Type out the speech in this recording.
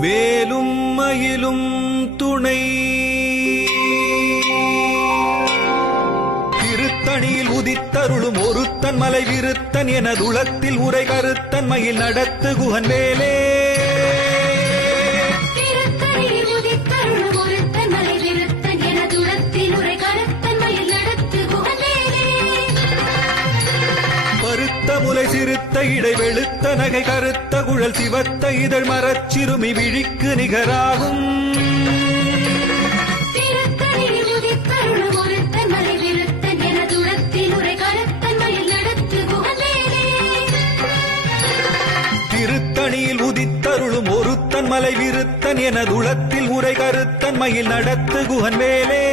வேலும் மயிலும் துணை திருத்தணியில் உதித்தருளும் ஒருத்தன் மலை விருத்தன் என துளத்தில் உரை கருத்தன் மயில் நடத்து குகன் வேலே முலை சிறுத்த இடை வெளுத்த நகை கருத்த குழல் சிவத்த இதழ் மரச்சிறுமி விழிக்கு நிகராகும் திருத்தணியில் உதித்தருளும் ஒருத்தன் மலை விருத்தன் என துளத்தில் உரை கருத்தன் மயில் நடத்து குகன் வேலே